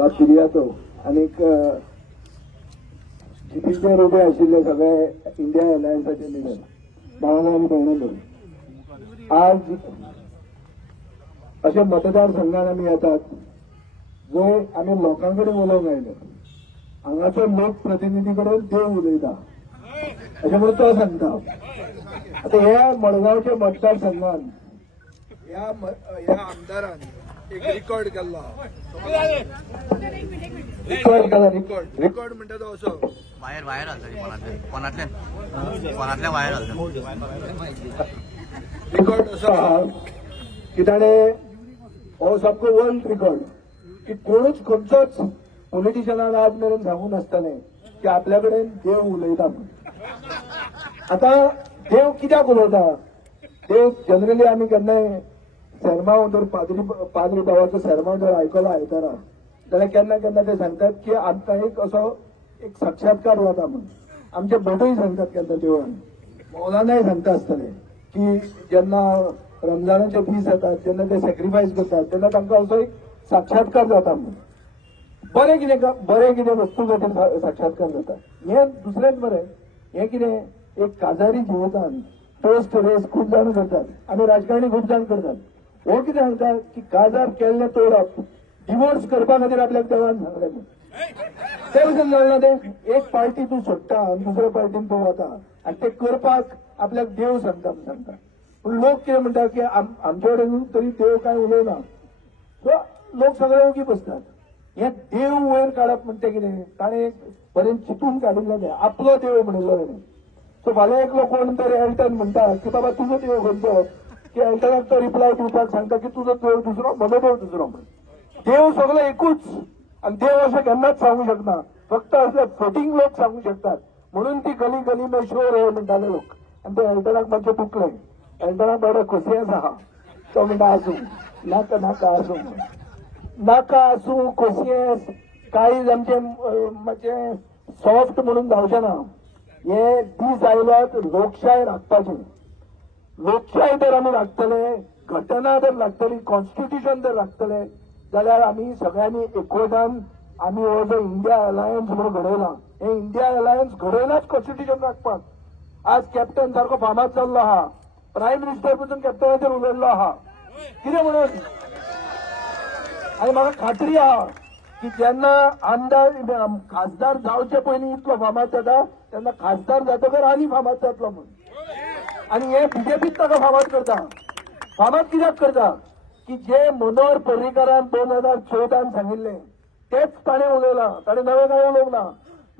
बाब पिरियातो आनीक जितेंद्र उबे आशिल्ले सगळे इंडिया अलायन्साचे लिडर भावांनो आनी भयणांनो, आज अशा मतदारसंघात आमी येतात जंय आमी लोकांकडेन उलोवंक आयले. हांगाचो लोकप्रतिनिधी कडेन देव उलयता अशें म्हणून तो सांगता. आता ह्या मडगांवच्या मतदारसंघात ह्या आमदारान एक रिकॉर्ड केल्लो. रिकॉर्ड म्हणटा तो असो वायर कोणातल्या वायर रिकॉर्ड असो आहा की ताणें हो सामको वर्ल्ड रिकॉर्ड की कोणूच खंयचोच पॉलिटिशियनान आज मेरेन सांगून नासतालें की आपल्या कडेन देव उलयता म्हणून. आता देव कित्याक उलयता? देव जनरली आमी केन्नाय सरमाव जर पाद्री बाबाचो सरमाव जर आयकलो आयतारा जाल्यार केन्ना केन्ना ते सांगतात की आमकां एक साक्षात्कार जाता म्हणून. आमचे भटूय सांगतात केन्ना देवळान, मौलानाय सांगता आसतले की जेन्ना रमजानाचे दीस येतात जेन्ना ते सॅक्रिफायस करतात तेन्ना तांकां असो एक साक्षात्कार जाता म्हणून. बरें कितें वस्तू खातीर साक्षात्कार जाता. हें दुसरेंच बरें. हें कितें एक काजारी जिवितान पोस्ट रेस खूब जाण करतात आनी राजकारणी खूब जाण करतात. हो कितें सांगता की काजार केल्लें तोडप डिवोर्स करपा खातीर आपल्याक देवान सांगलें म्हणून. ते भशेन जालना तें एक पार्टी तूं सोडटा आनी दुसऱ्या पार्टीन तूं वता आनी ते करपाक आपल्याक देव सांगता म्हूण सांगता. पूण लोक कितें म्हणटा की आमचे कडेन तरी देव कांय उलयना. सो लोक सगळे ओगी बसतात. हें देव वयर काडप म्हणटा कितें ताणें बरें चिंतून काडिल्लें तें आपलो देव म्हणिल्लो ताणें. सो फाल्यां एकलो कोण तरी एल्टन म्हणटा की बाबा तुजो देव खंयचो, की एल्टनाक तो रिप्लाय दिवपाक सांगता की तुजो देव दुसरो म्हजो देव दुसरो म्हणून. देव सगळो एकूच आनी देव अशें केन्नाच सांगूंक शकना. फक्त असले फटींग लोक सांगूंक शकतात. म्हणून ती गली गली में शोर हे म्हणटाले लोक. आनी ते एल्टनाक मातशें तुकलें. एल्टनाक बाबा खोसियेंस आहा. तो म्हणटा आसूं नाका नाका आसूं नाका आसूं खोसियेंस काळीज आमचें मातशें सॉफ्ट म्हणून जावचें ना. हे दीस आयल्यात लोकशाय राखपाची. लोकशाय जर आमी राखतले, घटना जर लागतली, कॉन्स्टिट्यूशन जर राखतले जाल्यार आमी सगळ्यांनी एकवटान आमी हो जो इंडिया अलायन्स म्हणून घडयला, हे इंडिया अलायन्स घडयलाच कॉन्स्टिट्यूशन राखपाक. आज कॅप्टन सारको फामाद जाल्लो आहा, प्रायम मिनिस्टर पसून कॅप्टनाचेर उलयल्लो आहा. कितें म्हणून? आनी म्हाका खात्री आहा की जेन्ना आमदार खासदार जावचे पयलीं इतलो फामाद जाता तेन्ना खासदार जातकर आनी फामाद जातलो म्हणून. आनी हे बीजेपीच ताका फामाद करता. फामाद कित्याक करता की जे मनोहर पर्रीकारान 2014 सांगिल्लें तेच ताणें उलयलां. ताणें नवें कांय उलोवंक ना.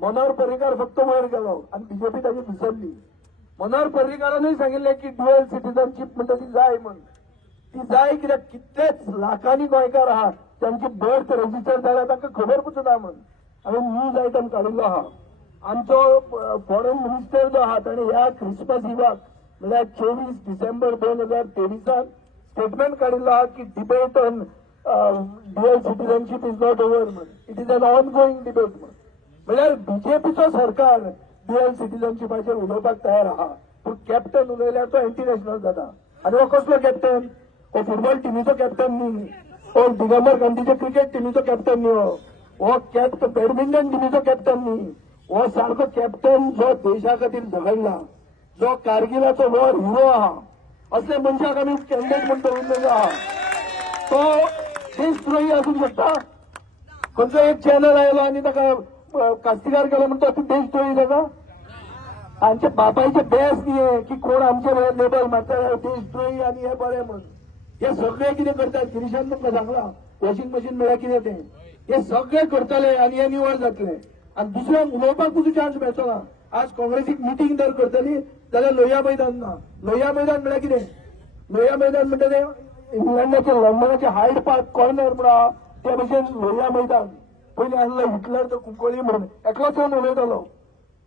मनोहर पर्रीकार फक्त वयर गेलो आनी बीजेपी ताची विसरली. मनोहर पर्रीकारानूय सांगिल्लें की ड्युअल सिटीजनशीप म्हणटा ती जाय म्हणून. ती जाय कित्याक कितलेच लाखांनी गोंयकार आहात तांची बर्थ रजिस्टर जाल्यार तांकां खबर पसून ना म्हणून. हांवें न्यूज आयटम काडिल्लो आहा. आमचो फॉरेन मिनिस्टर जो आहा ताणें ह्या क्रिसमस इवाक म्हळ्यार 24 डिसेंबर 2023 स्टेटमेंट काडिल्लो आहा की debate on dual citizenship is not over म्हणून. It is an ongoing debate म्हणून. म्हळ्यार बीजेपीचो सरकार ड्युअल सिटीजनशिपाचेर उलोवपाक तयार आहा. पूण कॅप्टन उलयल्यार तो एंटी नॅशनल जाता. आनी हो कसलो कॅप्टन? हो फुटबॉल टिमीचो कॅप्टन न्ही. हो दिगंबर गांधीच्या क्रिकेट टिमीचो कॅप्टन न्ही. हो बॅडमिंटन टिमीचो कॅप्टन न्ही. हो सारको कॅप्टन जो देशा खातीर झगडला, जो कारगिलाचो वॉर हिरो आहा. असले मनशाक आमी कॅन्डिडेट म्हणून दवरलेलो आहा. तो देशद्रोही आसूंक शकता. खंयचो एक चॅनल आयलो आनी ताका कास्तिकार केलो म्हणटा तूं देशद्रोही जाता. हांचे बापायचे बेस न्ही की कोण आमचे लेबल मारता देशद्रोही आनी हे बरें म्हणून. हे सगळे कितें करतात? गिरीशान तुमकां सांगलां वॉशिंग मशीन म्हळ्यार कितें तें. हे सगळे करतले आनी हे निवड जातले आनी दुसऱ्यांक उलोवपाक तुजो चान्स मेळचो ना. आज काँग्रेसीक मिटींग जर करतली जाल्यार लोहिया मैदान ना. लोहिया मैदान म्हळ्यार कितें? लोहिया मैदान म्हणटा तें इंग्लंडाचे लंडनाचे हायड पार्क कॉर्नर म्हणा ते भशेन लोहिया मैदान. पयलीं आसलो हिटलर तो कुंकोळी म्हणून एकलोच येवन उलयतालो.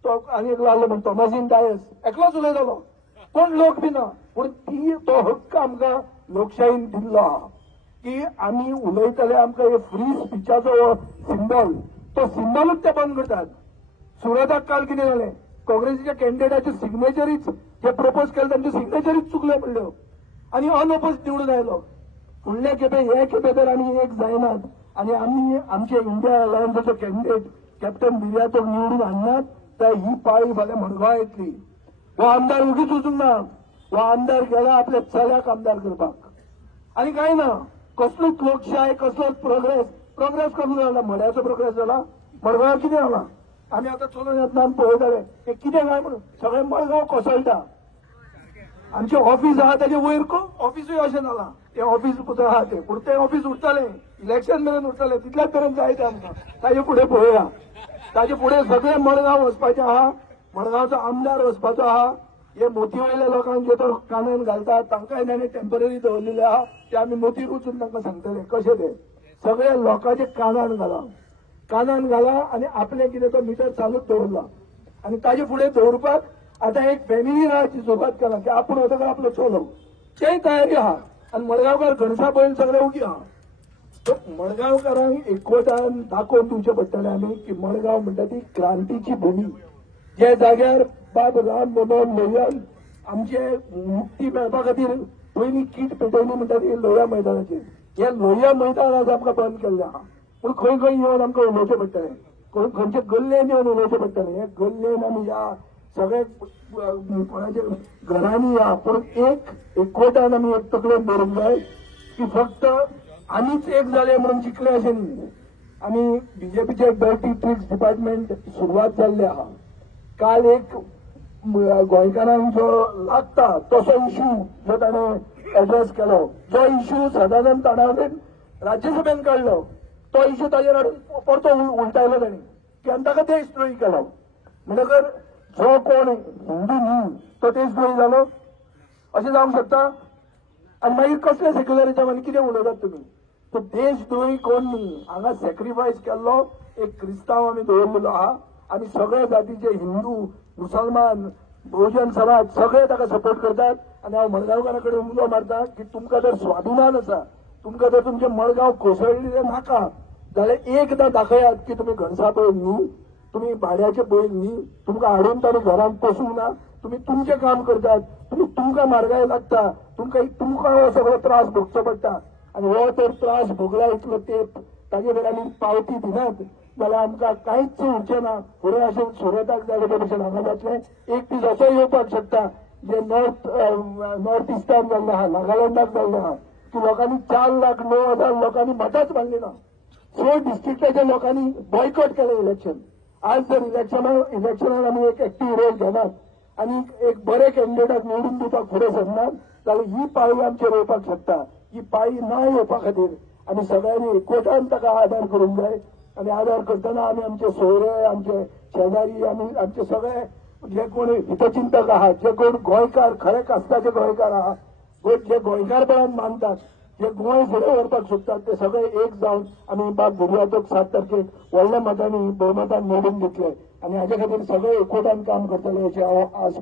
तो आनी एकलो आसलो म्हणून थॉमसीन डायस एकलोच उलयतालो. कोण लोक बी ना. पूण तो हक्क आमकां लोकशायेन दिल्लो आहा की आमी उलयतले. आमकां हे फ्री स्पिचाचो सिंबल तो सिंबलूच ते बंद करतात. सुरताक काल कितें जालें? काँग्रेसीच्या कॅन्डिडेटाचे सिग्नेचरीच जे प्रपोज केले तांचे सिग्नेचरीच चुकले म्हणल्यो आनी अनअपोज निवडून आयलो. फुडले खेपे हे खेपे तर आमी एक जायनात आणि आम्ही आमचे इंडिया अलायन्साचो कॅन्डिडेट कॅप्टन बिर्यातोक निवडून आणणार तर ही पाळी फाल्यां मडगांव येतली. हो आमदार उगीच वचूंक ना. हो आमदार गेला आपल्या चल्याक आमदार करपाक आनी काय ना. कसलोच लोकशाय कसलोच प्रोग्रेस कमी जाला. मड्याचो प्रोग्रेस जाला. मडगांव कितें जाला आमी आतां चलून येतना आमी पळयताले हे कितें काय म्हणून सगळे मडगांव कोसळटा. आमचे ऑफिस आहा ताचे वयर ऑफिसूय अशें जाला. ते ऑफिस आहा ते पूण ते ऑफिस उरतले इलेक्शन मेरेन उरतले तितल्याच तरेन जाय ते आमकां. ताजे फुडें पळोवया. ताजे फुडें सगळे मडगांव वचपाचें आहा. मडगांवचो आमदार वचपाचो आहा. हे मोती वयल्या लोकांक जे तो कानान घालतात तांकांय ताणें टेम्पररी दवरलेले आहा. ते आमी मोतीर वचून तांकां सांगतले कशें ते सगळे लोकांचे कानान घाला आनी आपलें कितें तो मिटर चालूच दवरला. आनी ताजे फुडें दवरपाक आतां एक फॅमिली राहाची सुरवात केला की आपूण वतकर आपलो चलो तेय तयारी आहा. आनी मडगांवकार घणसा पळयन सगळे उगी आहा. सो मडगांवकारांक एकवटान दाखोवन दिवचें पडटलें आमी की मडगांव म्हणटा ती क्रांतीची भुमी. जे जाग्यार बाब राम मनोहर लोहियान आमचे मुक्ती मेळपा खातीर पयलीं कीट पेटयली म्हणटा ती लोहिया मैदानाचेर. हे लोहिया मैदान आज आमकां बंद केल्लें आहा. पूण खंय खंय येवन आमकां उलोवचें पडटलें. खंयचे गल्लेन येवन उलोवचें पडटलें. हे गल्लेन आमी या सगळे कोणाचे घरांनी या पूण एकवटान आमी एक तकलेन दवरूंक जाय की फक्त आमीच एक जाले म्हणून जिखले अशें न्ही. आमी बीजेपीचे डर्टी ट्रिक्स डिपार्टमेंट सुरवात जाल्ले आहा. काल एक गोंयकारांक जो लागता तसो इश्यू जो ताणें एड्रेस केलो जो इश्यू सदानंद ताणावलेन राज्यसभेन काडलो तो इश्यू ताजेर हाडून परतो उलटायलो ताणी की आनी ताका देशद्रोही केलो. म्हणटकर जो कोण हिंदू न्ही तो देशद्रोही जालो अशें जावंक शकता. आनी मागीर कसले सेक्युलरिझम आनी कितें उलयतात तुमी. तो देशद्रोही कोण न्ही. हांगा सॅक्रिफायस केल्लो एक क्रिस्तांव आमी दवरलेलो आहा. आमी सगळे जातीचे हिंदू मुसलमान बहुजन समाज सगळे ताका सपोर्ट करतात. आनी हांव मडगांवकारा कडेन उलो मारता की तुमकां जर स्वाभिमान आसा तुमकां जर तुमचे मडगांव कोसळिल्ले नाका जाल्यार एकदां दाखयात की तुमी घणसा पळय न्ही. तुमी भाड्याचे पळय न्ही. तुमकां हाडून ताणी घरांत पोसूंक ना. तुमी तुमचें काम करतात. तुमकां मारगाय लागता. तुमकां हो सगळो त्रास भोगचो पडटा. आनी हो तर त्रास भोगला इतलो तेंप ताजे वेळार आमी पावती दिनात जाल्यार आमकां कांयच उरचें ना. फुडें अशें सुरताक जाले ते भशेन हांगा जातलें. एक दीस असो येवपाक शकता जे नॉर्थ इस्टान जाल्लें आहा नागालँडाक जाल्लें आहा की लोकांनी 4,09,000 लोकांनी मतांच मारली ना. 6 डिस्ट्रिक्टाच्या लोकांनी बॉयकॉट केलें इलेक्शन. आज जर इलेक्शनान आमी एक एक्टीव रोल घेनात आनी एक बरे कॅन्डिडेटाक निवडून दिवपाक फुडें सरनात जाल्यार ही पाळी आमचेर येवपाक शकता. ही पाळी ना येवपा खातीर आमी सगळ्यांनी एकवटान ताका आदार करूंक जाय. आनी आदार करतना आमी आमचे सोयरे आमचे शेजारी आमी आमचे सगळे जे कोण हितचिंतक आहात जे कोण गोंयकार खरे कास्ताचे गोंयकार आहात जे गोंयकारपणान मानतात जे गोंय फुडें व्हरपाक सोदतात ते सगळे एक जावन आमी बाब बिर्यातोक 7 तारखेक व्हडल्या मतांनी बहुमतान निवडून दितले. आनी हाचे खातीर सगळे एकवटान काम करतले अशें हांव आस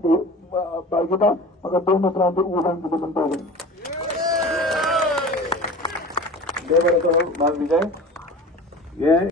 बाळगिता. म्हाका 2 उतरांत उलोवंक दिलें म्हणटा देव बरें करूं. माग विजय